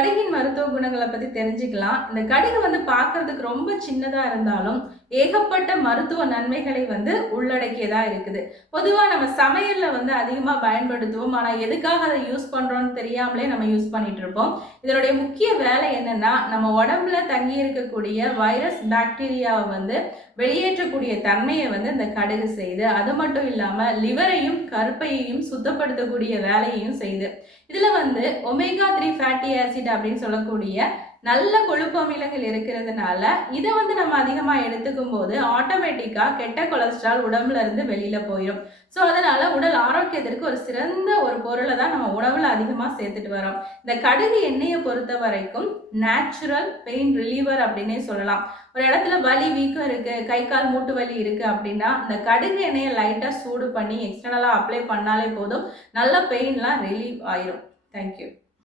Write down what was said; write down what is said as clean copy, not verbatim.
கடுகின் மருத்துவ குணங்கள பத்தி தெரிஞ்சுக்கலாம். இந்த கடுகு பார்க்கறதுக்கு ரொம்ப சின்னதா இருந்தாலும், ஏகப்பட்ட மருத்துவ நன்மைகளை உள்ளடக்கியதா இருக்குது. பொதுவா நம்ம சமையல்ல அதிகமா பயன்படுத்துவோம். ஆனா, எதுக்காக அத யூஸ் பண்றோம்னு தெரியாமலே நம்ம யூஸ் பண்ணிட்டு இருப்போம். இதனுடைய முக்கிய வேலை என்னன்னா, நம்ம உடம்புல தங்கி இருக்கக்கூடிய வைரஸ், பாக்டீரியாவ வெளியேற்றக்கூடிய தன்மைய இந்த கடுகு செய்யுது. அது மட்டும் இல்லாம லிவரையும், கருப்பையையும் சுத்தப்படுத்தக்கூடிய வேலையையும் செய்யுது. இதுல ஒமேகா 3 ஃபேட்டி ஆசிட் அப்படின்னு சொல்லக்கூடிய நல்ல கொழுப்பு அமிலங்கள் இருக்கிறதுனால இதை நம்ம அதிகமா எடுத்துக்கும் போது ஆட்டோமேட்டிக்கா கெட்ட கொலஸ்ட்ரால் உடம்புல இருந்து வெளியில போயிடும். ஸோ அதனால உடல் ஆரோக்கியத்திற்கு ஒரு சிறந்த ஒரு பொருளை தான் நம்ம உணவுல அதிகமா சேர்த்துட்டு வரோம். இந்த கடுகு எண்ணெயை பொறுத்த வரைக்கும் நேச்சுரல் பெயின் ரிலீவர் அப்படின்னே சொல்லலாம். ஒரு இடத்துல வலி வீக்கம் இருக்கு, கை கால் மூட்டு வலி இருக்கு அப்படின்னா இந்த கடுகு எண்ணெயை லைட்டா சூடு பண்ணி எக்ஸ்டர்னலா அப்ளை பண்ணாலே போதும், நல்ல பெயின்லாம் ரிலீவ் ஆயிரும். தேங்க்யூ.